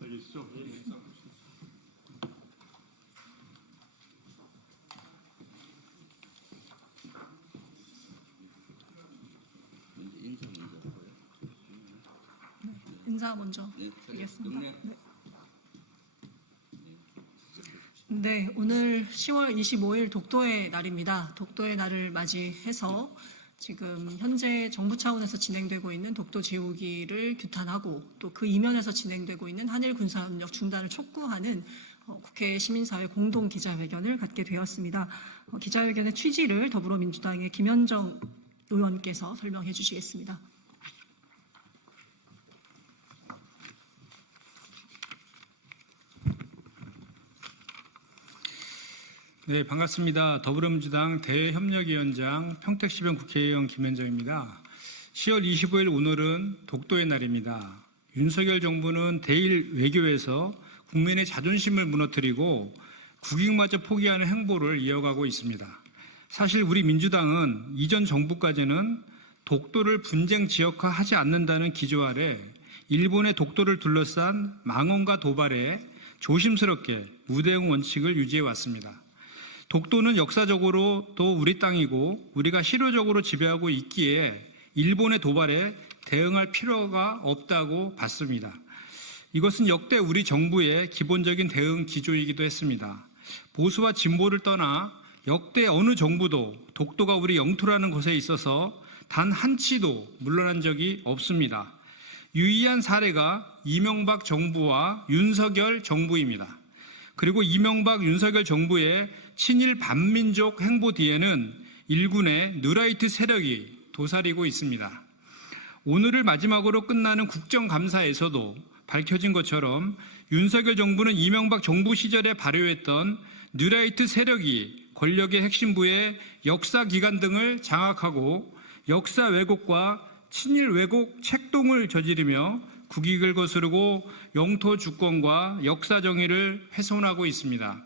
알겠죠? 인사 먼저 드리겠습니다. 네, 오늘 10월 25일 독도의 날입니다. 독도의 날을 맞이해서 지금 현재 정부 차원에서 진행되고 있는 독도 지우기를 규탄하고 또 그 이면에서 진행되고 있는 한일 군사협력 중단을 촉구하는 국회 시민사회 공동 기자회견을 갖게 되었습니다. 기자회견의 취지를 더불어민주당의 김현정 의원께서 설명해 주시겠습니다. 네, 반갑습니다. 더불어민주당 대협력위원장 평택시병 국회의원 김현정입니다. 10월 25일 오늘은 독도의 날입니다. 윤석열 정부는 대일 외교에서 국민의 자존심을 무너뜨리고 국익마저 포기하는 행보를 이어가고 있습니다. 사실 우리 민주당은 이전 정부까지는 독도를 분쟁 지역화하지 않는다는 기조 아래 일본의 독도를 둘러싼 망언과 도발에 조심스럽게 무대응 원칙을 유지해 왔습니다. 독도는 역사적으로 또 우리 땅이고 우리가 실효적으로 지배하고 있기에 일본의 도발에 대응할 필요가 없다고 봤습니다. 이것은 역대 우리 정부의 기본적인 대응 기조이기도 했습니다. 보수와 진보를 떠나 역대 어느 정부도 독도가 우리 영토라는 것에 있어서 단 한치도 물러난 적이 없습니다. 유의한 사례가 이명박 정부와 윤석열 정부입니다. 그리고 이명박 윤석열 정부의 친일 반민족 행보 뒤에는 일군의 누라이트 세력이 도사리고 있습니다. 오늘을 마지막으로 끝나는 국정감사에서도 밝혀진 것처럼 윤석열 정부는 이명박 정부 시절에 발효했던 누라이트 세력이 권력의 핵심부의 역사기관 등을 장악하고 역사 왜곡과 친일 왜곡 책동을 저지르며 국익을 거스르고 영토 주권과 역사 정의를 훼손하고 있습니다.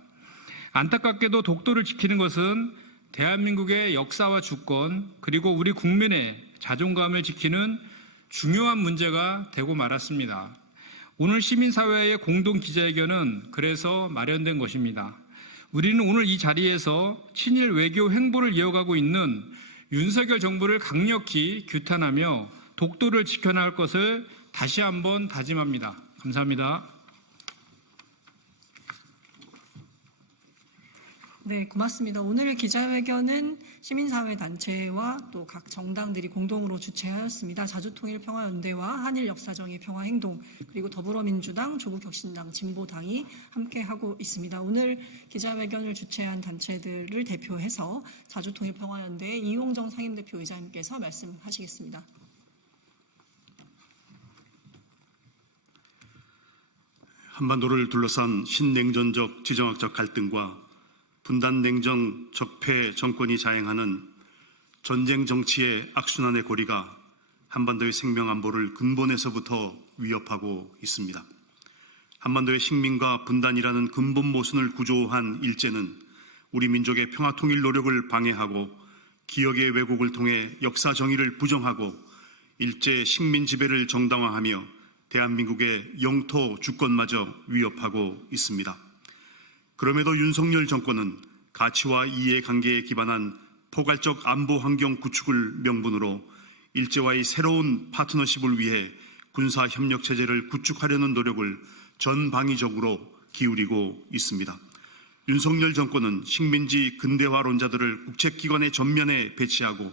안타깝게도 독도를 지키는 것은 대한민국의 역사와 주권 그리고 우리 국민의 자존감을 지키는 중요한 문제가 되고 말았습니다. 오늘 시민사회의 공동 기자회견은 그래서 마련된 것입니다. 우리는 오늘 이 자리에서 친일 외교 행보를 이어가고 있는 윤석열 정부를 강력히 규탄하며 독도를 지켜나갈 것을 다시 한번 다짐합니다. 감사합니다. 네, 고맙습니다. 오늘의 기자회견은 시민사회단체와 또 각 정당들이 공동으로 주최하였습니다. 자주통일평화연대와 한일역사정의평화행동 그리고 더불어민주당, 조국혁신당, 진보당이 함께하고 있습니다. 오늘 기자회견을 주최한 단체들을 대표해서 자주통일평화연대의 이용정 상임대표 의장님께서 말씀하시겠습니다. 한반도를 둘러싼 신냉전적 지정학적 갈등과 분단냉정 적폐 정권이 자행하는 전쟁 정치의 악순환의 고리가 한반도의 생명안보를 근본에서부터 위협하고 있습니다. 한반도의 식민과 분단이라는 근본 모순을 구조한 일제는 우리 민족의 평화통일 노력을 방해하고 기억의 왜곡을 통해 역사 정의를 부정하고 일제 식민 지배를 정당화하며 대한민국의 영토 주권마저 위협하고 있습니다. 그럼에도 윤석열 정권은 가치와 이해관계에 기반한 포괄적 안보 환경 구축을 명분으로 일제와의 새로운 파트너십을 위해 군사협력 체제를 구축하려는 노력을 전방위적으로 기울이고 있습니다. 윤석열 정권은 식민지 근대화론자들을 국책기관의 전면에 배치하고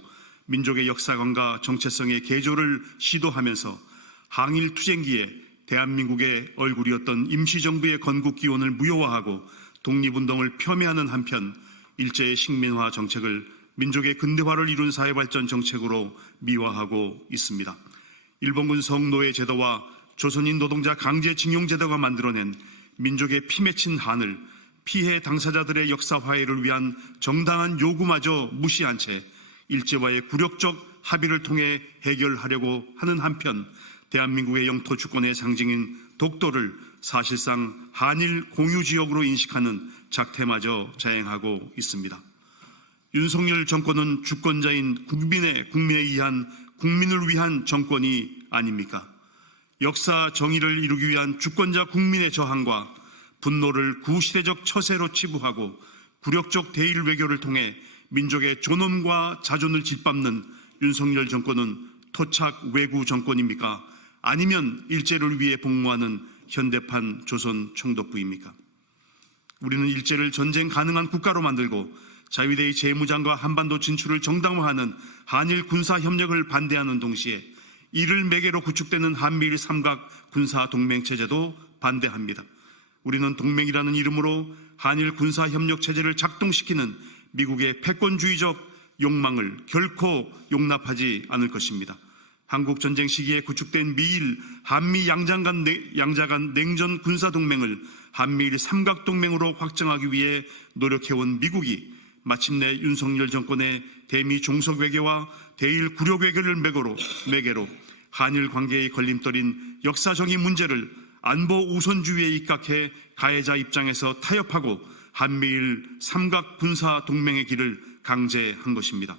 민족의 역사관과 정체성의 개조를 시도하면서 항일 투쟁기에 대한민국의 얼굴이었던 임시정부의 건국기원을 무효화하고 독립운동을 폄훼하는 한편 일제의 식민화 정책을 민족의 근대화를 이룬 사회발전 정책으로 미화하고 있습니다. 일본군 성노예 제도와 조선인 노동자 강제징용 제도가 만들어낸 민족의 피 맺힌 한을 피해 당사자들의 역사 화해를 위한 정당한 요구마저 무시한 채 일제와의 굴욕적 합의를 통해 해결하려고 하는 한편 대한민국의 영토 주권의 상징인 독도를 사실상 한일 공유지역으로 인식하는 작태마저 자행하고 있습니다. 윤석열 정권은 주권자인 국민에 의한 국민을 위한 정권이 아닙니까? 역사 정의를 이루기 위한 주권자 국민의 저항과 분노를 구시대적 처세로 치부하고 굴욕적 대일 외교를 통해 민족의 존엄과 자존을 짓밟는 윤석열 정권은 토착 외구 정권입니까? 아니면 일제를 위해 복무하는 현대판 조선 총독부입니까? 우리는 일제를 전쟁 가능한 국가로 만들고 자위대의 재무장과 한반도 진출을 정당화하는 한일 군사 협력을 반대하는 동시에 이를 매개로 구축되는 한미일 삼각 군사 동맹 체제도 반대합니다. 우리는 동맹이라는 이름으로 한일 군사 협력 체제를 작동시키는 미국의 패권주의적 욕망을 결코 용납하지 않을 것입니다. 한국 전쟁 시기에 구축된 미일 한미 양자 간 냉전 군사 동맹을 한미일 삼각 동맹으로 확장하기 위해 노력해온 미국이 마침내 윤석열 정권의 대미 종속 외교와 대일 굴욕 외교를 매개로 한일 관계의 걸림돌인 역사적인 문제를 안보 우선주의에 입각해 가해자 입장에서 타협하고 한미일 삼각 군사 동맹의 길을 강제한 것입니다.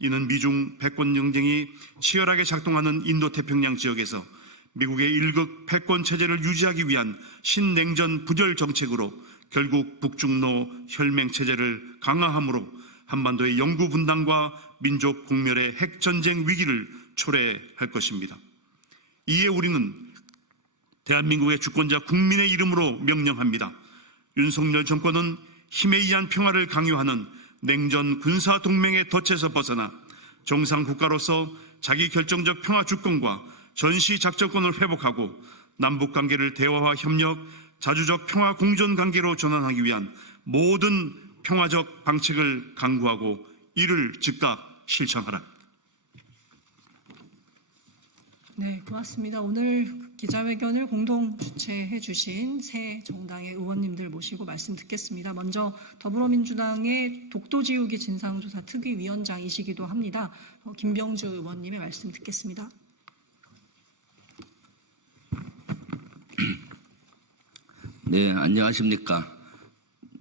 이는 미중 패권 경쟁이 치열하게 작동하는 인도태평양 지역에서 미국의 일극 패권 체제를 유지하기 위한 신냉전 부절 정책으로 결국 북중로 혈맹 체제를 강화함으로 한반도의 영구 분단과 민족 공멸의 핵전쟁 위기를 초래할 것입니다. 이에 우리는 대한민국의 주권자 국민의 이름으로 명령합니다. 윤석열 정권은 힘에 의한 평화를 강요하는 냉전 군사 동맹의 덫에서 벗어나 정상 국가로서 자기 결정적 평화 주권과 전시 작전권을 회복하고 남북 관계를 대화와 협력, 자주적 평화 공존 관계로 전환하기 위한 모든 평화적 방책을 강구하고 이를 즉각 실천하라. 네, 고맙습니다. 오늘 기자회견을 공동 주최해 주신 새 정당의 의원님들 모시고 말씀 듣겠습니다. 먼저 더불어민주당의 독도지우기 진상조사 특위위원장이시기도 합니다. 김병주 의원님의 말씀 듣겠습니다. 네, 안녕하십니까.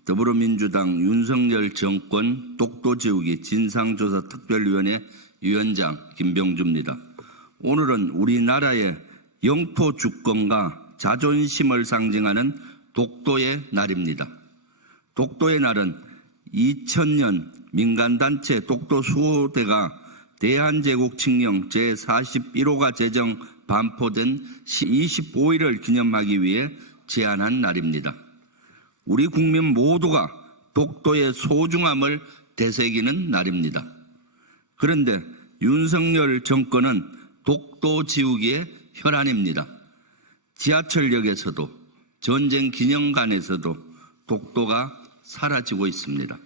더불어민주당 윤석열 정권 독도지우기 진상조사 특별위원회 위원장 김병주입니다. 오늘은 우리나라의 영토 주권과 자존심을 상징하는 독도의 날입니다. 독도의 날은 2000년 민간단체 독도수호대가 대한제국 칙령 제41호가 제정 반포된 25일을 기념하기 위해 제안한 날입니다. 우리 국민 모두가 독도의 소중함을 되새기는 날입니다. 그런데 윤석열 정권은 독도 지우기의 혈안입니다. 지하철역에서도 전쟁 기념관에서도 독도가 사라지고 있습니다.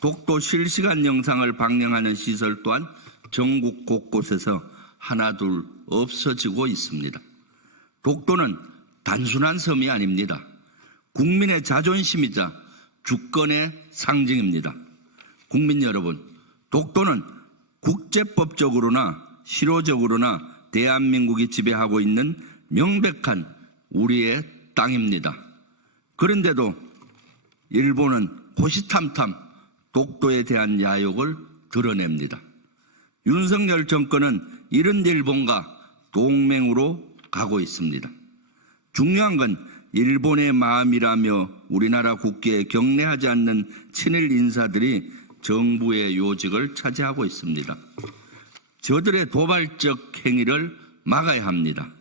독도 실시간 영상을 방영하는 시설 또한 전국 곳곳에서 하나둘 없어지고 있습니다. 독도는 단순한 섬이 아닙니다. 국민의 자존심이자 주권의 상징입니다. 국민 여러분, 독도는 국제법적으로나 실효적으로나 대한민국이 지배하고 있는 명백한 우리의 땅입니다. 그런데도 일본은 호시탐탐 독도에 대한 야욕을 드러냅니다. 윤석열 정권은 이런 일본과 동맹으로 가고 있습니다. 중요한 건 일본의 마음이라며 우리나라 국기에 경례하지 않는 친일 인사들이 정부의 요직을 차지하고 있습니다. 저들의 도발적 행위를 막아야 합니다.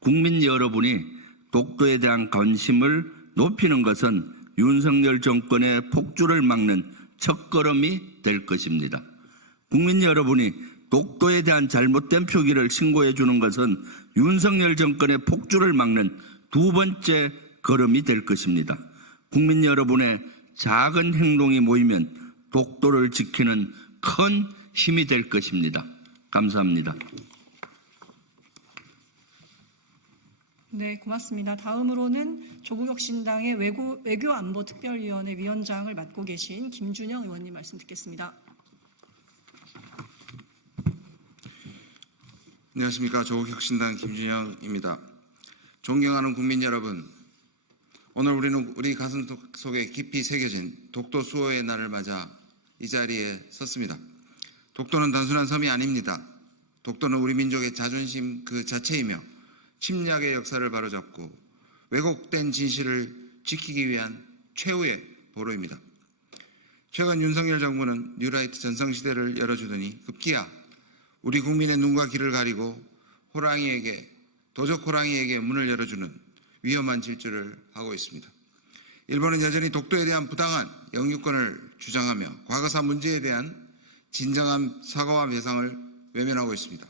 국민 여러분이 독도에 대한 관심을 높이는 것은 윤석열 정권의 폭주를 막는 첫걸음이 될 것입니다. 국민 여러분이 독도에 대한 잘못된 표기를 신고해 주는 것은 윤석열 정권의 폭주를 막는 두 번째 걸음이 될 것입니다. 국민 여러분의 작은 행동이 모이면 독도를 지키는 큰 힘이 될 것입니다. 감사합니다. 네, 고맙습니다. 다음으로는 조국혁신당의 외교안보특별위원회 위원장을 맡고 계신 김준영 의원님 말씀 듣겠습니다. 안녕하십니까. 조국혁신당 김준영입니다. 존경하는 국민 여러분, 오늘 우리는 우리 가슴 속에 깊이 새겨진 독도 수호의 날을 맞아 이 자리에 섰습니다. 독도는 단순한 섬이 아닙니다. 독도는 우리 민족의 자존심 그 자체이며 침략의 역사를 바로잡고 왜곡된 진실을 지키기 위한 최후의 보루입니다. 최근 윤석열 정부는 뉴라이트 전성시대를 열어주더니 급기야 우리 국민의 눈과 귀를 가리고 도적 호랑이에게 문을 열어주는 위험한 질주를 하고 있습니다. 일본은 여전히 독도에 대한 부당한 영유권을 주장하며 과거사 문제에 대한 진정한 사과와 배상을 외면하고 있습니다.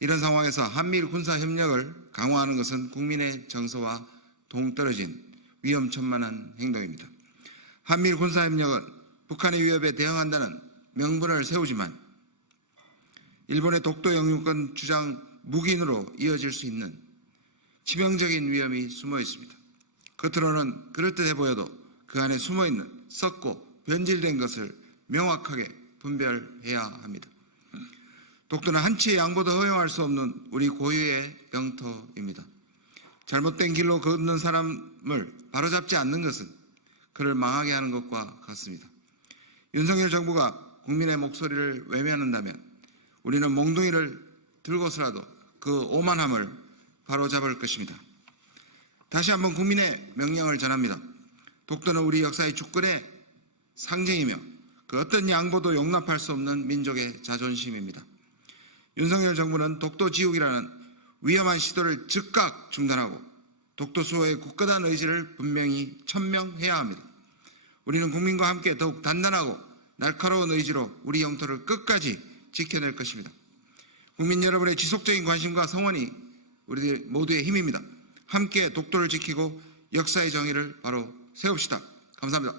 이런 상황에서 한미일 군사 협력을 강화하는 것은 국민의 정서와 동떨어진 위험천만한 행동입니다. 한미일 군사 협력은 북한의 위협에 대응한다는 명분을 세우지만 일본의 독도 영유권 주장 묵인으로 이어질 수 있는 치명적인 위험이 숨어 있습니다. 겉으로는 그럴듯해 보여도 그 안에 숨어 있는 썩고 변질된 것을 명확하게 분별해야 합니다. 독도는 한치의 양보도 허용할 수 없는 우리 고유의 영토입니다. 잘못된 길로 걷는 사람을 바로잡지 않는 것은 그를 망하게 하는 것과 같습니다. 윤석열 정부가 국민의 목소리를 외면한다면 우리는 몽둥이를 들고서라도 그 오만함을 바로잡을 것입니다. 다시 한번 국민의 명령을 전합니다. 독도는 우리 역사의 주권의 상징이며 그 어떤 양보도 용납할 수 없는 민족의 자존심입니다. 윤석열 정부는 독도 지우기라는 위험한 시도를 즉각 중단하고 독도 수호의 굳건한 의지를 분명히 천명해야 합니다. 우리는 국민과 함께 더욱 단단하고 날카로운 의지로 우리 영토를 끝까지 지켜낼 것입니다. 국민 여러분의 지속적인 관심과 성원이 우리 모두의 힘입니다. 함께 독도를 지키고 역사의 정의를 바로 세웁시다. 감사합니다.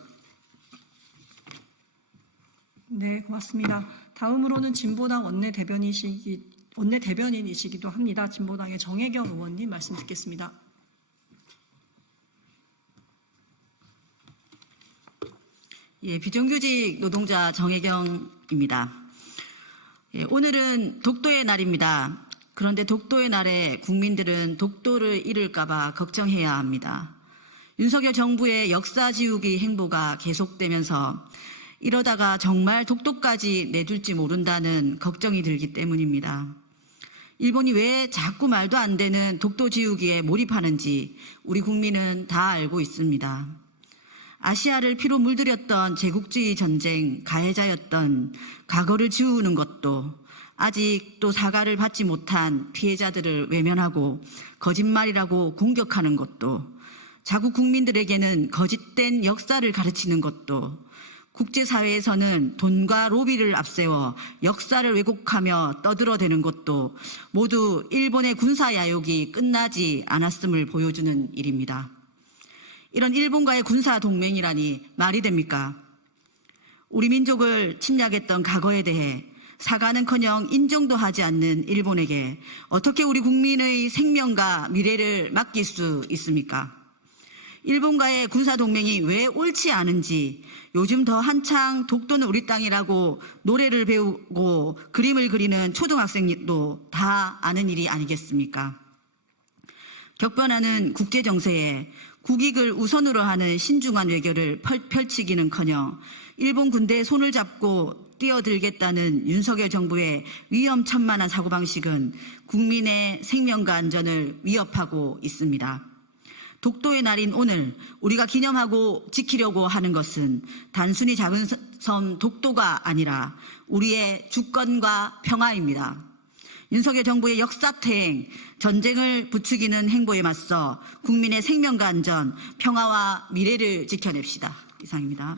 네, 고맙습니다. 다음으로는 진보당 원내대변인이시기도 합니다. 진보당의 정혜경 의원님 말씀 듣겠습니다. 예, 비정규직 노동자 정혜경입니다. 예, 오늘은 독도의 날입니다. 그런데 독도의 날에 국민들은 독도를 잃을까봐 걱정해야 합니다. 윤석열 정부의 역사 지우기 행보가 계속되면서 이러다가 정말 독도까지 내둘지 모른다는 걱정이 들기 때문입니다. 일본이 왜 자꾸 말도 안 되는 독도 지우기에 몰입하는지 우리 국민은 다 알고 있습니다. 아시아를 피로 물들였던 제국주의 전쟁 가해자였던 과거를 지우는 것도 아직도 사과를 받지 못한 피해자들을 외면하고 거짓말이라고 공격하는 것도 자국 국민들에게는 거짓된 역사를 가르치는 것도 국제사회에서는 돈과 로비를 앞세워 역사를 왜곡하며 떠들어대는 것도 모두 일본의 군사 야욕이 끝나지 않았음을 보여주는 일입니다. 이런 일본과의 군사 동맹이라니 말이 됩니까? 우리 민족을 침략했던 과거에 대해 사과는커녕 인정도 하지 않는 일본에게 어떻게 우리 국민의 생명과 미래를 맡길 수 있습니까? 일본과의 군사 동맹이 왜 옳지 않은지 요즘 더 한창 독도는 우리 땅이라고 노래를 배우고 그림을 그리는 초등학생도 다 아는 일이 아니겠습니까? 격변하는 국제 정세에 국익을 우선으로 하는 신중한 외교를 펼치기는커녕 일본 군대의 손을 잡고 뛰어들겠다는 윤석열 정부의 위험천만한 사고방식은 국민의 생명과 안전을 위협하고 있습니다. 독도의 날인 오늘 우리가 기념하고 지키려고 하는 것은 단순히 작은 섬 독도가 아니라 우리의 주권과 평화입니다. 윤석열 정부의 역사퇴행, 전쟁을 부추기는 행보에 맞서 국민의 생명과 안전, 평화와 미래를 지켜냅시다. 이상입니다.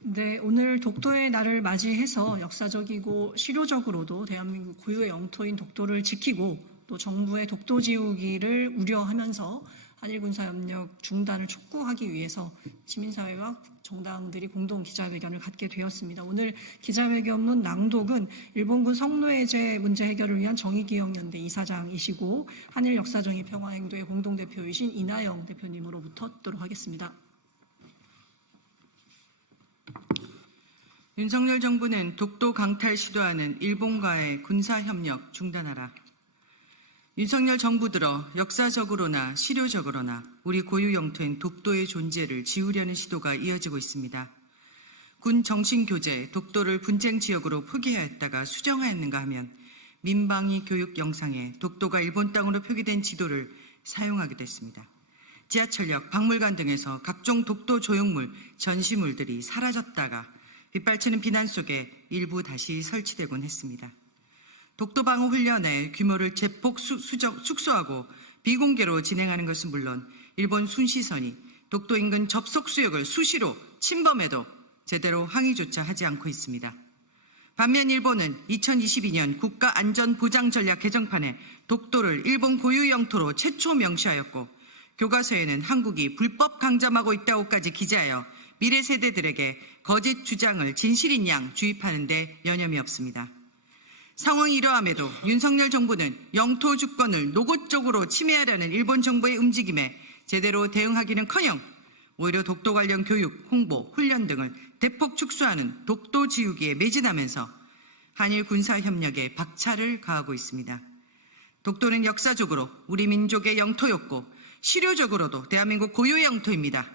네, 오늘 독도의 날을 맞이해서 역사적이고 실효적으로도 대한민국 고유의 영토인 독도를 지키고 또 정부의 독도 지우기를 우려하면서 한일 군사협력 중단을 촉구하기 위해서 시민사회와 정당들이 공동 기자회견을 갖게 되었습니다. 오늘 기자회견문 낭독은 일본군 성노예제 문제 해결을 위한 정의기억연대 이사장이시고 한일 역사정의 평화행도의 공동대표이신 이나영 대표님으로부터 듣도록 하겠습니다. 윤석열 정부는 독도 강탈 시도하는 일본과의 군사협력 중단하라. 윤석열 정부 들어 역사적으로나 실효적으로나 우리 고유 영토인 독도의 존재를 지우려는 시도가 이어지고 있습니다. 군 정신교재 독도를 분쟁 지역으로 표기하였다가 수정하였는가 하면 민방위 교육 영상에 독도가 일본 땅으로 표기된 지도를 사용하게 됐습니다. 지하철역, 박물관 등에서 각종 독도 조형물, 전시물들이 사라졌다가 빗발치는 비난 속에 일부 다시 설치되곤 했습니다. 독도 방어 훈련의 규모를 제폭 축소하고 비공개로 진행하는 것은 물론 일본 순시선이 독도 인근 접속 수역을 수시로 침범해도 제대로 항의조차 하지 않고 있습니다. 반면 일본은 2022년 국가안전보장전략 개정판에 독도를 일본 고유 영토로 최초 명시하였고 교과서에는 한국이 불법 강점하고 있다고까지 기재하여 미래 세대들에게 거짓 주장을 진실인 양 주입하는 데 여념이 없습니다. 상황이 이러함에도 윤석열 정부는 영토 주권을 노골적으로 침해하려는 일본 정부의 움직임에 제대로 대응하기는커녕 오히려 독도 관련 교육, 홍보, 훈련 등을 대폭 축소하는 독도 지우기에 매진하면서 한일 군사협력에 박차를 가하고 있습니다. 독도는 역사적으로 우리 민족의 영토였고 실효적으로도 대한민국 고유의 영토입니다.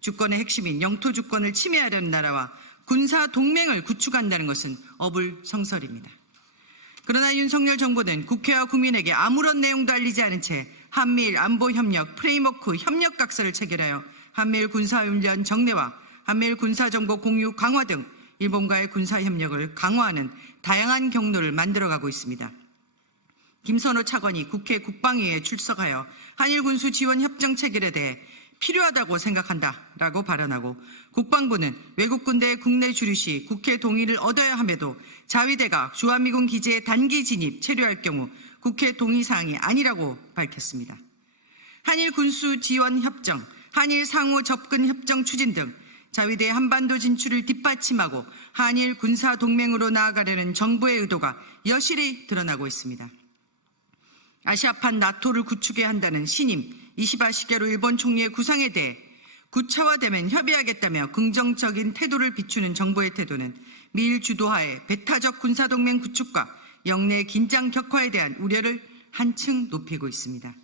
주권의 핵심인 영토 주권을 침해하려는 나라와 군사 동맹을 구축한다는 것은 어불성설입니다. 그러나 윤석열 정부는 국회와 국민에게 아무런 내용도 알리지 않은 채 한미일 안보협력 프레임워크 협력각서를 체결하여 한미일 군사훈련 정례와 한미일 군사정보 공유 강화 등 일본과의 군사협력을 강화하는 다양한 경로를 만들어가고 있습니다. 김선호 차관이 국회 국방위에 출석하여 한일 군수 지원 협정 체결에 대해 필요하다고 생각한다라고 발언하고 국방부는 외국 군대의 국내 주류 시 국회 동의를 얻어야 함에도 자위대가 주한미군 기지에 단기 진입, 체류할 경우 국회 동의 사항이 아니라고 밝혔습니다. 한일 군수 지원 협정, 한일 상호 접근 협정 추진 등 자위대의 한반도 진출을 뒷받침하고 한일 군사 동맹으로 나아가려는 정부의 의도가 여실히 드러나고 있습니다. 아시아판 나토를 구축해야 한다는 신임 이시바 시게루 일본 총리의 구상에 대해 구차화되면 협의하겠다며 긍정적인 태도를 비추는 정부의 태도는 미일 주도하에 배타적 군사동맹 구축과 영내 긴장 격화에 대한 우려를 한층 높이고 있습니다.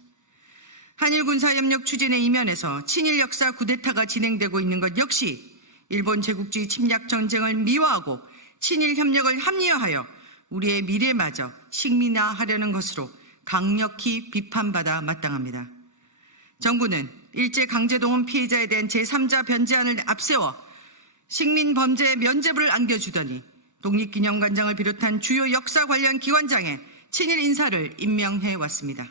한일 군사협력 추진의 이면에서 친일 역사 쿠데타가 진행되고 있는 것 역시 일본 제국주의 침략 전쟁을 미화하고 친일 협력을 합리화하여 우리의 미래마저 식민화하려는 것으로 강력히 비판받아 마땅합니다. 정부는 일제강제동원 피해자에 대한 제3자 변제안을 앞세워 식민범죄 면죄부를 안겨주더니 독립기념관장을 비롯한 주요 역사 관련 기관장에 친일 인사를 임명해 왔습니다.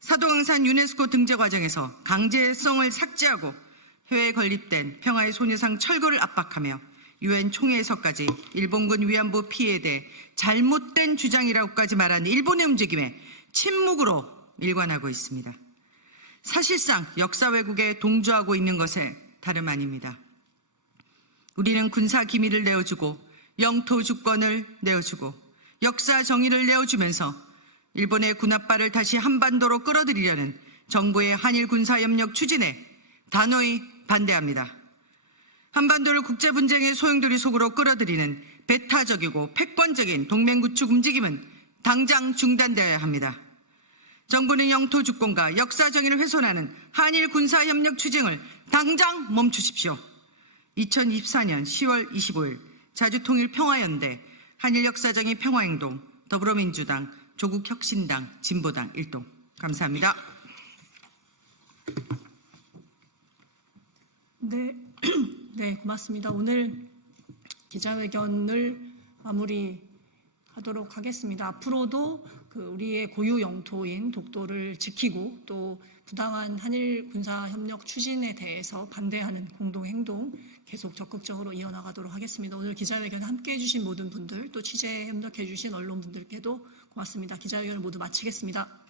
사도강산 유네스코 등재 과정에서 강제성을 삭제하고 해외에 건립된 평화의 소녀상 철거를 압박하며 유엔 총회에서까지 일본군 위안부 피해에 대해 잘못된 주장이라고까지 말한 일본의 움직임에 침묵으로 일관하고 있습니다. 사실상 역사 왜곡에 동조하고 있는 것에 다름 아닙니다. 우리는 군사 기밀을 내어주고 영토 주권을 내어주고 역사 정의를 내어주면서 일본의 군합발을 다시 한반도로 끌어들이려는 정부의 한일 군사협력 추진에 단호히 반대합니다. 한반도를 국제분쟁의 소용돌이 속으로 끌어들이는 배타적이고 패권적인 동맹 구축 움직임은 당장 중단되어야 합니다. 정부는 영토 주권과 역사 정의를 훼손하는 한일 군사협력 추진을 당장 멈추십시오. 2024년 10월 25일 자주통일평화연대 한일역사정의 평화행동 더불어민주당 조국혁신당 진보당 일동 감사합니다. 네, 고맙습니다. 오늘 기자회견을 마무리하도록 하겠습니다. 앞으로도 우리의 고유 영토인 독도를 지키고 또 부당한 한일 군사협력 추진에 대해서 반대하는 공동행동 계속 적극적으로 이어나가도록 하겠습니다. 오늘 기자회견 함께해 주신 모든 분들 또 취재에 협력해 주신 언론분들께도 고맙습니다. 기자회견을 모두 마치겠습니다.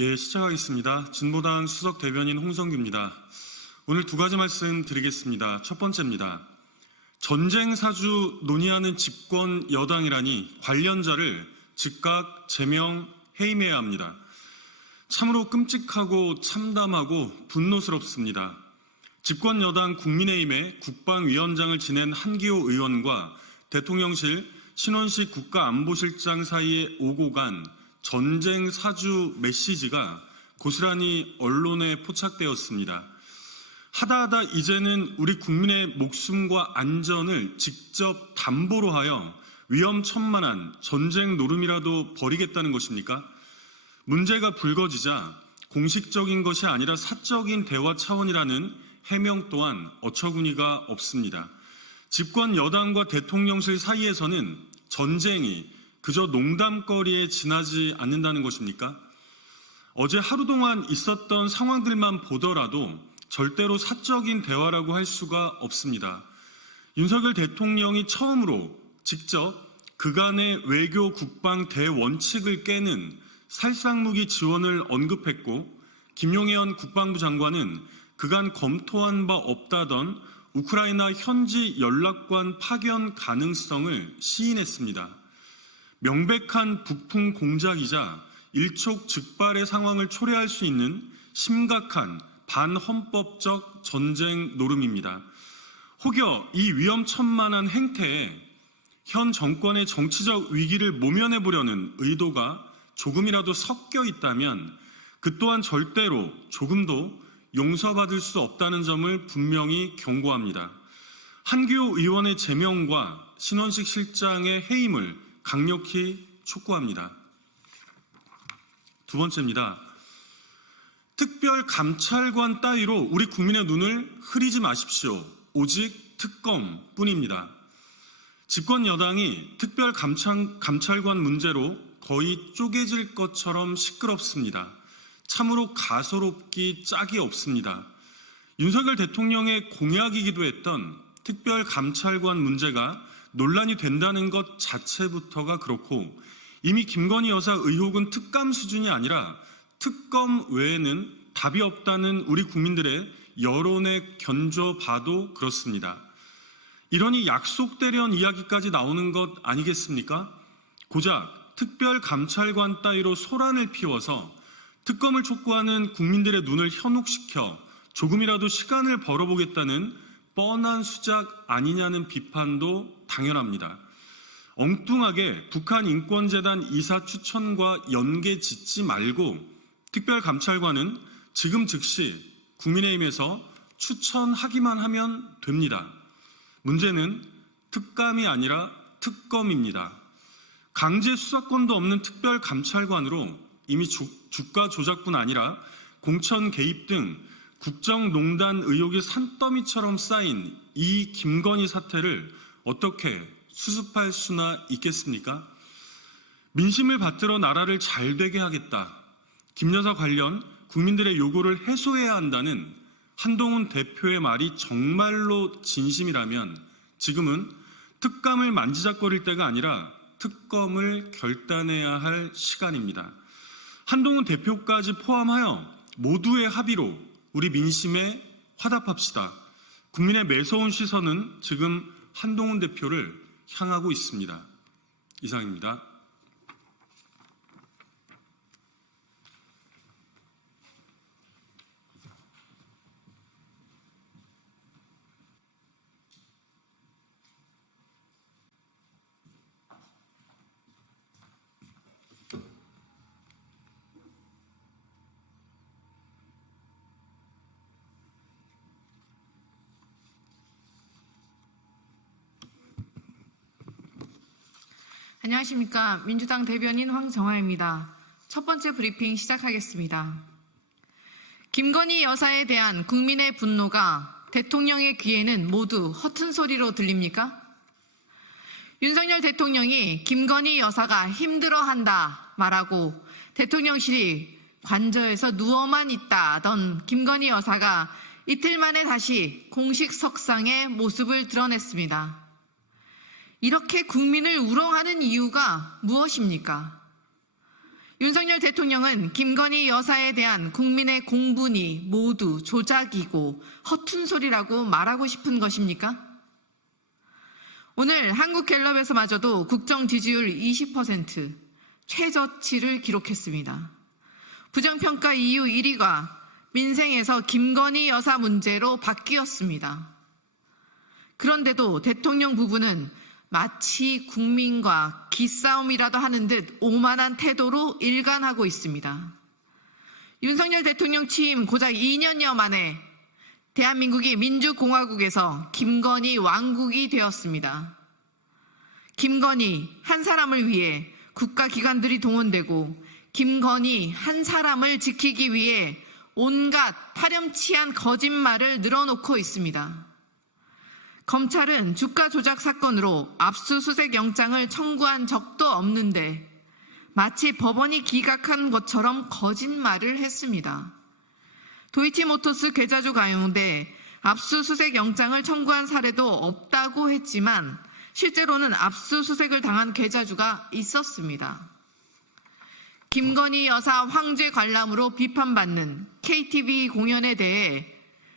예, 시작하겠습니다. 진보당 수석 대변인 홍성규입니다. 오늘 두 가지 말씀 드리겠습니다. 첫 번째입니다. 전쟁 사주 논의하는 집권 여당이라니 관련자를 즉각 제명 해임해야 합니다. 참으로 끔찍하고 참담하고 분노스럽습니다. 집권 여당 국민의힘의 국방위원장을 지낸 한기호 의원과 대통령실 신원식 국가안보실장 사이에 오고 간 전쟁 사주 메시지가 고스란히 언론에 포착되었습니다. 하다하다 이제는 우리 국민의 목숨과 안전을 직접 담보로 하여 위험천만한 전쟁 노름이라도 벌이겠다는 것입니까? 문제가 불거지자 공식적인 것이 아니라 사적인 대화 차원이라는 해명 또한 어처구니가 없습니다. 집권 여당과 대통령실 사이에서는 전쟁이 그저 농담거리에 지나지 않는다는 것입니까? 어제 하루 동안 있었던 상황들만 보더라도 절대로 사적인 대화라고 할 수가 없습니다. 윤석열 대통령이 처음으로 직접 그간의 외교 국방 대원칙을 깨는 살상무기 지원을 언급했고, 김용현 국방부 장관은 그간 검토한 바 없다던 우크라이나 현지 연락관 파견 가능성을 시인했습니다. 명백한 북풍 공작이자 일촉즉발의 상황을 초래할 수 있는 심각한 반헌법적 전쟁 노름입니다. 혹여 이 위험천만한 행태에 현 정권의 정치적 위기를 모면해 보려는 의도가 조금이라도 섞여 있다면 그 또한 절대로 조금도 용서받을 수 없다는 점을 분명히 경고합니다. 한기호 의원의 제명과 신원식 실장의 해임을 강력히 촉구합니다. 두 번째입니다. 특별감찰관 따위로 우리 국민의 눈을 흐리지 마십시오. 오직 특검뿐입니다. 집권 여당이 특별감찰관 문제로 거의 쪼개질 것처럼 시끄럽습니다. 참으로 가소롭기 짝이 없습니다. 윤석열 대통령의 공약이기도 했던 특별감찰관 문제가 논란이 된다는 것 자체부터가 그렇고, 이미 김건희 여사 의혹은 특감 수준이 아니라 특검 외에는 답이 없다는 우리 국민들의 여론에 견줘봐도 그렇습니다. 이러니 약속대련 이야기까지 나오는 것 아니겠습니까? 고작 특별감찰관 따위로 소란을 피워서 특검을 촉구하는 국민들의 눈을 현혹시켜 조금이라도 시간을 벌어보겠다는 뻔한 수작 아니냐는 비판도 당연합니다. 엉뚱하게 북한인권재단 이사 추천과 연계 짓지 말고 특별감찰관은 지금 즉시 국민의힘에서 추천하기만 하면 됩니다. 문제는 특감이 아니라 특검입니다. 강제 수사권도 없는 특별감찰관으로 이미 주가 조작뿐 아니라 공천 개입 등 국정농단 의혹이 산더미처럼 쌓인 이 김건희 사태를 어떻게 수습할 수나 있겠습니까? 민심을 받들어 나라를 잘되게 하겠다. 김 여사 관련 국민들의 요구를 해소해야 한다는 한동훈 대표의 말이 정말로 진심이라면 지금은 특감을 만지작거릴 때가 아니라 특검을 결단해야 할 시간입니다. 한동훈 대표까지 포함하여 모두의 합의로 우리 민심에 화답합시다. 국민의 매서운 시선은 지금 한동훈 대표를 향하고 있습니다. 이상입니다. 안녕하십니까. 민주당 대변인 황정아입니다. 첫 번째 브리핑 시작하겠습니다. 김건희 여사에 대한 국민의 분노가 대통령의 귀에는 모두 허튼 소리로 들립니까? 윤석열 대통령이 김건희 여사가 힘들어한다 말하고 대통령실이 관저에서 누워만 있다던 김건희 여사가 이틀 만에 다시 공식 석상에 모습을 드러냈습니다. 이렇게 국민을 우롱하는 이유가 무엇입니까? 윤석열 대통령은 김건희 여사에 대한 국민의 공분이 모두 조작이고 허튼 소리라고 말하고 싶은 것입니까? 오늘 한국갤럽에서마저도 국정 지지율 20% 최저치를 기록했습니다. 부정평가 이유 1위가 민생에서 김건희 여사 문제로 바뀌었습니다. 그런데도 대통령 부부는 마치 국민과 기싸움이라도 하는 듯 오만한 태도로 일관하고 있습니다. 윤석열 대통령 취임 고작 2년여 만에 대한민국이 민주공화국에서 김건희 왕국이 되었습니다. 김건희 한 사람을 위해 국가기관들이 동원되고 김건희 한 사람을 지키기 위해 온갖 파렴치한 거짓말을 늘어놓고 있습니다. 검찰은 주가 조작 사건으로 압수수색 영장을 청구한 적도 없는데 마치 법원이 기각한 것처럼 거짓말을 했습니다. 도이치모터스 괴짜주 가용돼 압수수색 영장을 청구한 사례도 없다고 했지만 실제로는 압수수색을 당한 괴짜주가 있었습니다. 김건희 여사 황제 관람으로 비판받는 KTV 공연에 대해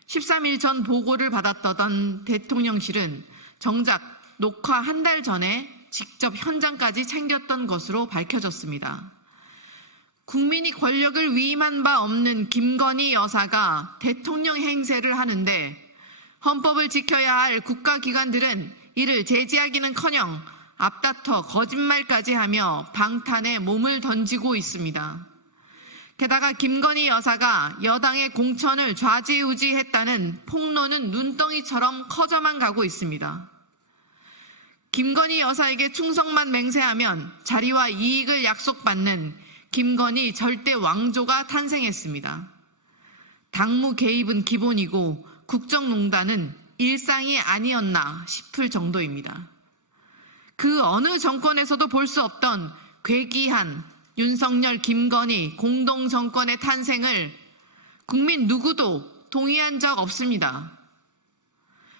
13일 전 보고를 받았던 대통령실은 정작 녹화 한 달 전에 직접 현장까지 챙겼던 것으로 밝혀졌습니다. 국민이 권력을 위임한 바 없는 김건희 여사가 대통령 행세를 하는데 헌법을 지켜야 할 국가기관들은 이를 제지하기는커녕 앞다퉈 거짓말까지 하며 방탄에 몸을 던지고 있습니다. 게다가 김건희 여사가 여당의 공천을 좌지우지했다는 폭로는 눈덩이처럼 커져만 가고 있습니다. 김건희 여사에게 충성만 맹세하면 자리와 이익을 약속받는 김건희 절대 왕조가 탄생했습니다. 당무 개입은 기본이고 국정농단은 일상이 아니었나 싶을 정도입니다. 그 어느 정권에서도 볼 수 없던 괴기한 윤석열, 김건희 공동정권의 탄생을 국민 누구도 동의한 적 없습니다.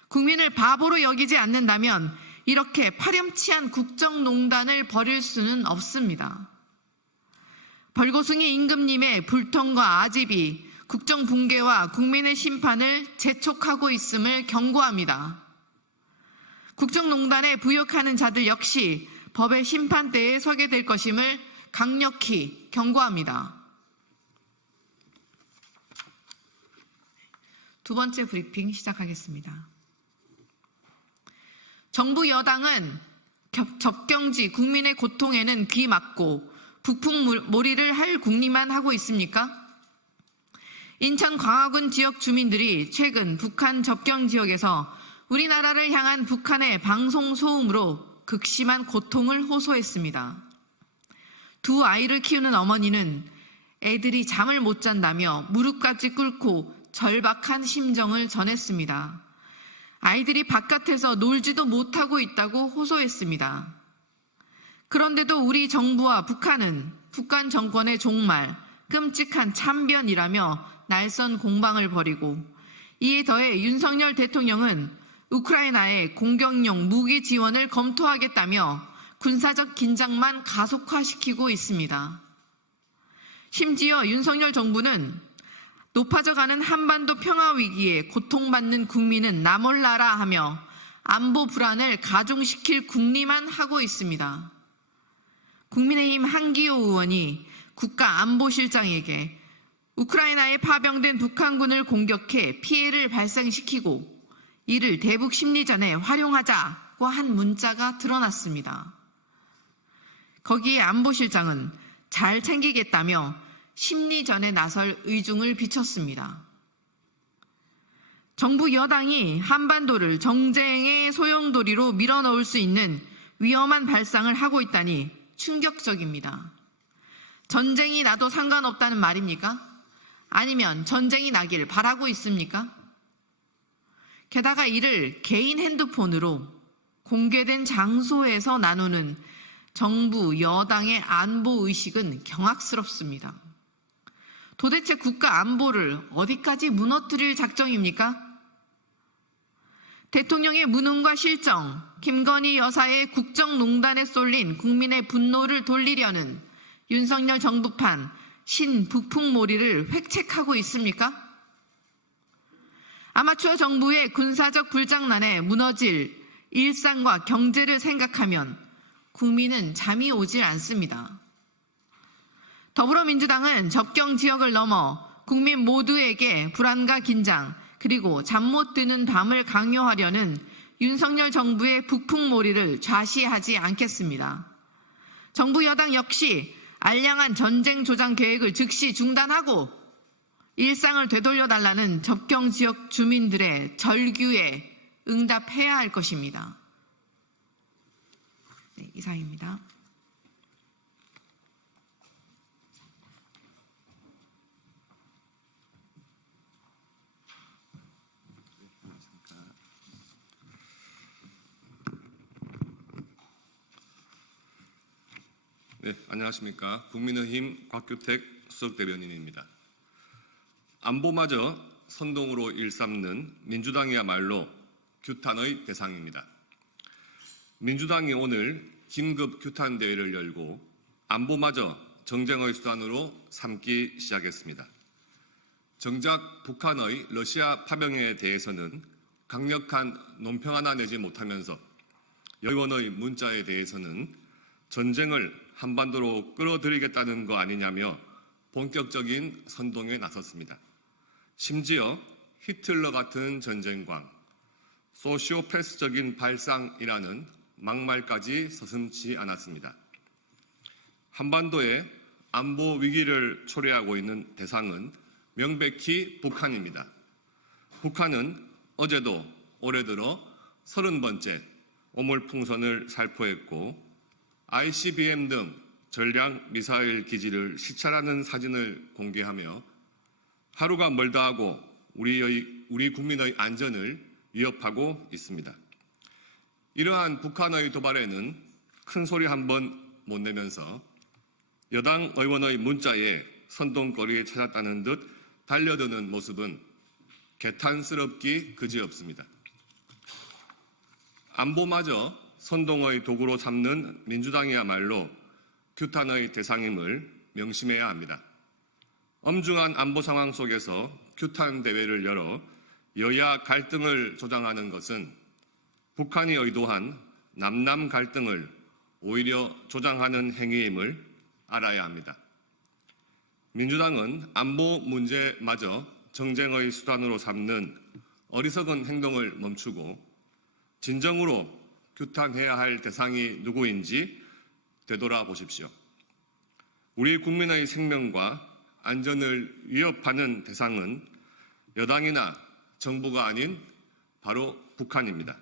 국민을 바보로 여기지 않는다면 이렇게 파렴치한 국정농단을 벌일 수는 없습니다. 벌고숭이 임금님의 불통과 아집이 국정 붕괴와 국민의 심판을 재촉하고 있음을 경고합니다. 국정농단에 부역하는 자들 역시 법의 심판대에 서게 될 것임을 강력히 경고합니다. 두 번째 브리핑 시작하겠습니다. 정부 여당은 접경지 국민의 고통에는 귀 막고 북풍몰이를 할 궁리만 하고 있습니까? 인천 광화군 지역 주민들이 최근 북한 접경 지역에서 우리나라를 향한 북한의 방송 소음으로 극심한 고통을 호소했습니다. 두 아이를 키우는 어머니는 애들이 잠을 못 잔다며 무릎까지 꿇고 절박한 심정을 전했습니다. 아이들이 바깥에서 놀지도 못하고 있다고 호소했습니다. 그런데도 우리 정부와 북한은 북한 정권의 종말, 끔찍한 참변이라며 날선 공방을 벌이고 이에 더해 윤석열 대통령은 우크라이나에 공격용 무기 지원을 검토하겠다며 군사적 긴장만 가속화시키고 있습니다. 심지어 윤석열 정부는 높아져가는 한반도 평화 위기에 고통받는 국민은 나 몰라라 하며 안보 불안을 가중시킬 궁리만 하고 있습니다. 국민의힘 한기호 의원이 국가안보실장에게 우크라이나에 파병된 북한군을 공격해 피해를 발생시키고 이를 대북 심리전에 활용하자고 한 문자가 드러났습니다. 거기에 안보실장은 잘 챙기겠다며 심리전에 나설 의중을 비췄습니다. 정부 여당이 한반도를 정쟁의 소용돌이로 밀어넣을 수 있는 위험한 발상을 하고 있다니 충격적입니다. 전쟁이 나도 상관없다는 말입니까? 아니면 전쟁이 나길 바라고 있습니까? 게다가 이를 개인 핸드폰으로 공개된 장소에서 나누는 정부 여당의 안보 의식은 경악스럽습니다. 도대체 국가 안보를 어디까지 무너뜨릴 작정입니까? 대통령의 무능과 실정, 김건희 여사의 국정농단에 쏠린 국민의 분노를 돌리려는 윤석열 정부판 신북풍몰이를 획책하고 있습니까? 아마추어 정부의 군사적 불장난에 무너질 일상과 경제를 생각하면 국민은 잠이 오질 않습니다. 더불어민주당은 접경 지역을 넘어 국민 모두에게 불안과 긴장 그리고 잠 못 드는 밤을 강요하려는 윤석열 정부의 북풍몰이를 좌시하지 않겠습니다. 정부 여당 역시 알량한 전쟁 조장 계획을 즉시 중단하고 일상을 되돌려달라는 접경 지역 주민들의 절규에 응답해야 할 것입니다. 네, 이상입니다. 네, 안녕하십니까. 국민의힘 곽규택 수석대변인입니다. 안보마저 선동으로 일삼는 민주당이야말로 규탄의 대상입니다. 민주당이 오늘 긴급 규탄 대회를 열고 안보마저 정쟁의 수단으로 삼기 시작했습니다. 정작 북한의 러시아 파병에 대해서는 강력한 논평 하나 내지 못하면서 여의원의 문자에 대해서는 전쟁을 한반도로 끌어들이겠다는 거 아니냐며 본격적인 선동에 나섰습니다. 심지어 히틀러 같은 전쟁광, 소시오패스적인 발상이라는 막말까지 서슴지 않았습니다. 한반도에 안보 위기를 초래하고 있는 대상은 명백히 북한입니다. 북한은 어제도 올해 들어 30번째 오물풍선을 살포했고 ICBM 등 전략 미사일 기지를 시찰하는 사진을 공개하며 하루가 멀다 하고 우리 국민의 안전을 위협하고 있습니다. 이러한 북한의 도발에는 큰 소리 한 번 못 내면서 여당 의원의 문자에 선동거리에 찾았다는 듯 달려드는 모습은 개탄스럽기 그지없습니다. 안보마저 선동의 도구로 삼는 민주당이야말로 규탄의 대상임을 명심해야 합니다. 엄중한 안보 상황 속에서 규탄 대회를 열어 여야 갈등을 조장하는 것은 북한이 의도한 남남 갈등을 오히려 조장하는 행위임을 알아야 합니다. 민주당은 안보 문제마저 정쟁의 수단으로 삼는 어리석은 행동을 멈추고 진정으로 규탄해야 할 대상이 누구인지 되돌아보십시오. 우리 국민의 생명과 안전을 위협하는 대상은 여당이나 정부가 아닌 바로 북한입니다.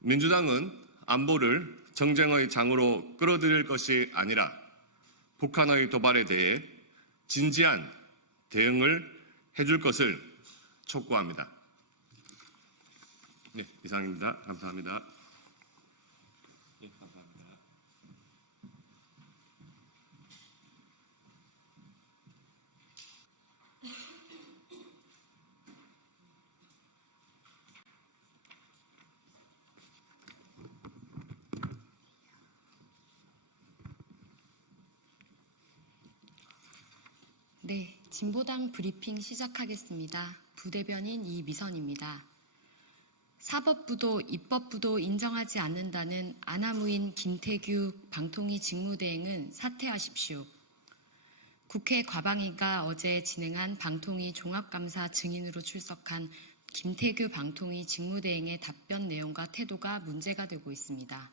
민주당은 안보를 정쟁의 장으로 끌어들일 것이 아니라 북한의 도발에 대해 진지한 대응을 해줄 것을 촉구합니다. 네, 이상입니다. 감사합니다. 네, 감사합니다. 네, 진보당 브리핑 시작하겠습니다. 부대변인 이미선입니다. 사법부도 입법부도 인정하지 않는다는 아나무인 김태규 방통위 직무대행은 사퇴하십시오. 국회 과방위가 어제 진행한 방통위 종합감사 증인으로 출석한 김태규 방통위 직무대행의 답변 내용과 태도가 문제가 되고 있습니다.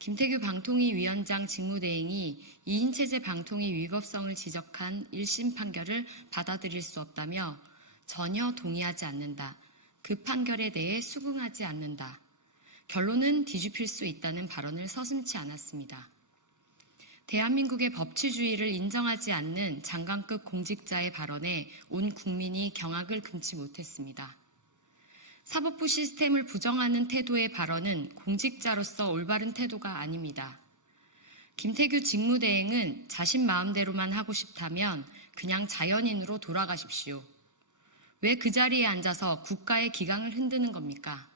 김태규 방통위 위원장 직무대행이 2인체제 방통위 위법성을 지적한 1심 판결을 받아들일 수 없다며 전혀 동의하지 않는다. 그 판결에 대해 수긍하지 않는다. 결론은 뒤집힐 수 있다는 발언을 서슴지 않았습니다. 대한민국의 법치주의를 인정하지 않는 장관급 공직자의 발언에 온 국민이 경악을 금치 못했습니다. 사법부 시스템을 부정하는 태도의 발언은 공직자로서 올바른 태도가 아닙니다. 김태규 직무대행은 자신 마음대로만 하고 싶다면 그냥 자연인으로 돌아가십시오. 왜 그 자리에 앉아서 국가의 기강을 흔드는 겁니까?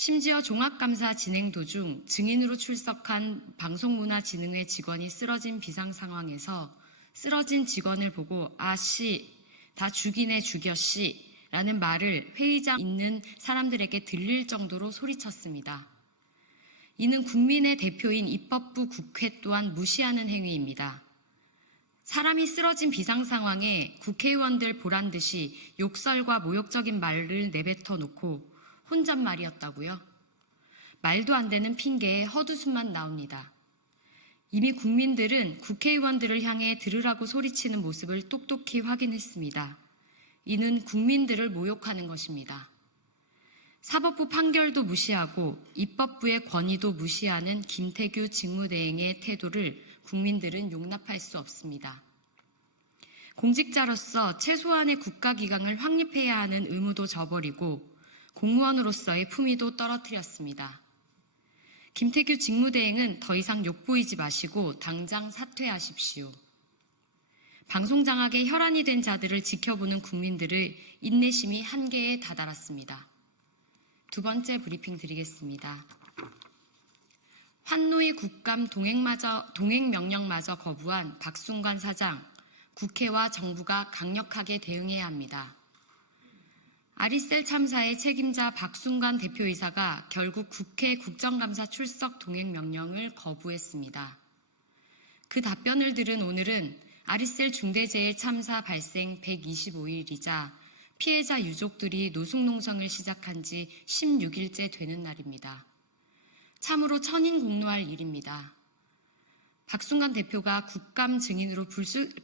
심지어 종합감사 진행 도중 증인으로 출석한 방송문화진흥회 직원이 쓰러진 비상 상황에서 쓰러진 직원을 보고 아 씨, 다 죽이네 죽여 씨 라는 말을 회의장 있는 사람들에게 들릴 정도로 소리쳤습니다. 이는 국민의 대표인 입법부 국회 또한 무시하는 행위입니다. 사람이 쓰러진 비상 상황에 국회의원들 보란 듯이 욕설과 모욕적인 말을 내뱉어 놓고 혼잣말이었다고요? 말도 안 되는 핑계에 헛웃음만 나옵니다. 이미 국민들은 국회의원들을 향해 들으라고 소리치는 모습을 똑똑히 확인했습니다. 이는 국민들을 모욕하는 것입니다. 사법부 판결도 무시하고 입법부의 권위도 무시하는 김태규 직무대행의 태도를 국민들은 용납할 수 없습니다. 공직자로서 최소한의 국가기강을 확립해야 하는 의무도 저버리고 공무원으로서의 품위도 떨어뜨렸습니다. 김태규 직무대행은 더 이상 욕보이지 마시고 당장 사퇴하십시오. 방송장악에 혈안이 된 자들을 지켜보는 국민들의 인내심이 한계에 다다랐습니다. 두 번째 브리핑 드리겠습니다. 환노위 국감 동행 명령마저 거부한 박순관 사장, 국회와 정부가 강력하게 대응해야 합니다. 아리셀 참사의 책임자 박순관 대표이사가 결국 국회 국정감사 출석 동행 명령을 거부했습니다. 그 답변을 들은 오늘은 아리셀 중대재해 참사 발생 125일이자 피해자 유족들이 노숙농성을 시작한 지 16일째 되는 날입니다. 참으로 천인공노할 일입니다. 박순관 대표가 국감 증인으로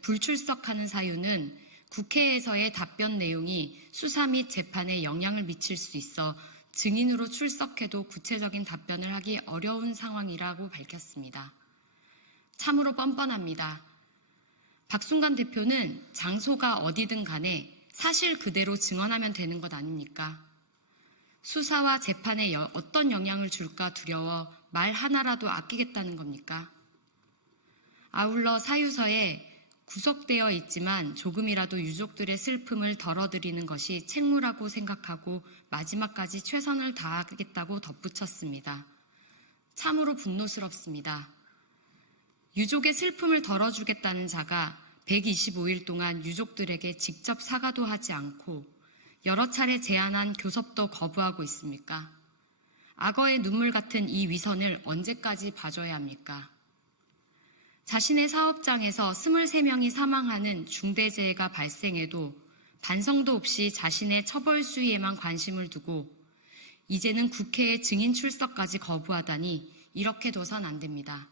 불출석하는 사유는 국회에서의 답변 내용이 수사 및 재판에 영향을 미칠 수 있어 증인으로 출석해도 구체적인 답변을 하기 어려운 상황이라고 밝혔습니다. 참으로 뻔뻔합니다. 박순관 대표는 장소가 어디든 간에 사실 그대로 증언하면 되는 것 아닙니까? 수사와 재판에 어떤 영향을 줄까 두려워 말 하나라도 아끼겠다는 겁니까? 아울러 사유서에 구속되어 있지만 조금이라도 유족들의 슬픔을 덜어드리는 것이 책무라고 생각하고 마지막까지 최선을 다하겠다고 덧붙였습니다. 참으로 분노스럽습니다. 유족의 슬픔을 덜어주겠다는 자가 125일 동안 유족들에게 직접 사과도 하지 않고 여러 차례 제안한 교섭도 거부하고 있습니까? 악어의 눈물 같은 이 위선을 언제까지 봐줘야 합니까? 자신의 사업장에서 23명이 사망하는 중대재해가 발생해도 반성도 없이 자신의 처벌 수위에만 관심을 두고 이제는 국회에 증인 출석까지 거부하다니 이렇게 둬선 안 됩니다.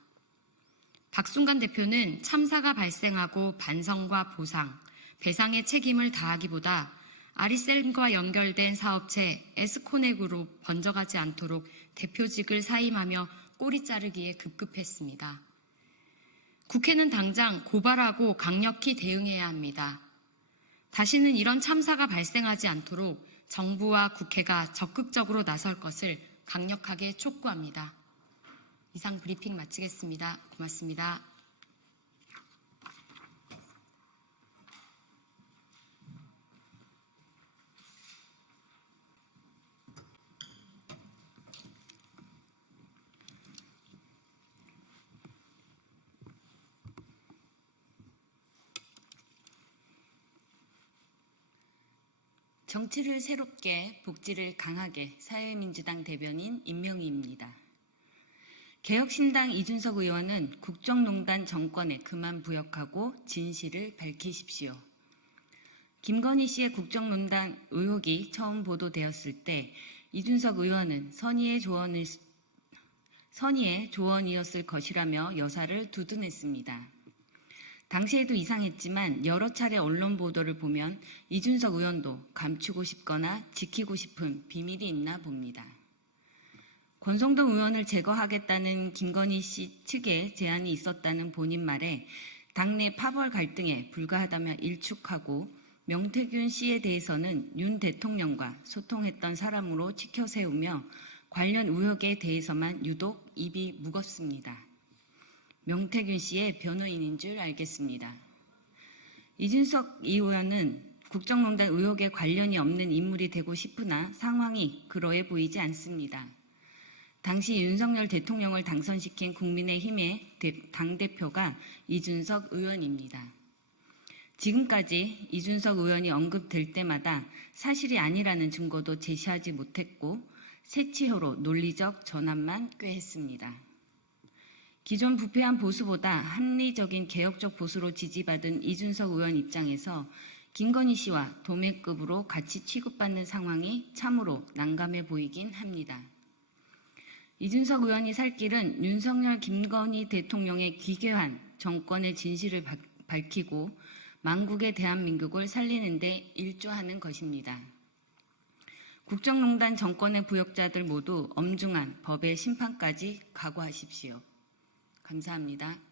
박순관 대표는 참사가 발생하고 반성과 보상, 배상의 책임을 다하기보다 아리셀과 연결된 사업체 에스코넥으로 번져가지 않도록 대표직을 사임하며 꼬리 자르기에 급급했습니다. 국회는 당장 고발하고 강력히 대응해야 합니다. 다시는 이런 참사가 발생하지 않도록 정부와 국회가 적극적으로 나설 것을 강력하게 촉구합니다. 이상 브리핑 마치겠습니다. 고맙습니다. 정치를 새롭게, 복지를 강하게 사회민주당 대변인 임명희입니다. 개혁신당 이준석 의원은 국정농단 정권에 그만 부역하고 진실을 밝히십시오. 김건희 씨의 국정농단 의혹이 처음 보도되었을 때 이준석 의원은 선의의 조언이었을 것이라며 여사를 두둔했습니다. 당시에도 이상했지만 여러 차례 언론 보도를 보면 이준석 의원도 감추고 싶거나 지키고 싶은 비밀이 있나 봅니다. 권성동 의원을 제거하겠다는 김건희 씨 측의 제안이 있었다는 본인 말에 당내 파벌 갈등에 불과하다며 일축하고 명태균 씨에 대해서는 윤 대통령과 소통했던 사람으로 치켜세우며 관련 의혹에 대해서만 유독 입이 무겁습니다. 명태균 씨의 변호인인 줄 알겠습니다. 이준석 이 의원은 국정농단 의혹에 관련이 없는 인물이 되고 싶으나 상황이 그러해 보이지 않습니다. 당시 윤석열 대통령을 당선시킨 국민의힘의 당대표가 이준석 의원입니다. 지금까지 이준석 의원이 언급될 때마다 사실이 아니라는 증거도 제시하지 못했고 새치효로 논리적 전환만 꾀했습니다. 기존 부패한 보수보다 합리적인 개혁적 보수로 지지받은 이준석 의원 입장에서 김건희 씨와 도매급으로 같이 취급받는 상황이 참으로 난감해 보이긴 합니다. 이준석 의원이 살 길은 윤석열, 김건희 대통령의 기괴한 정권의 진실을 밝히고 망국의 대한민국을 살리는 데 일조하는 것입니다. 국정농단 정권의 부역자들 모두 엄중한 법의 심판까지 각오하십시오. 감사합니다.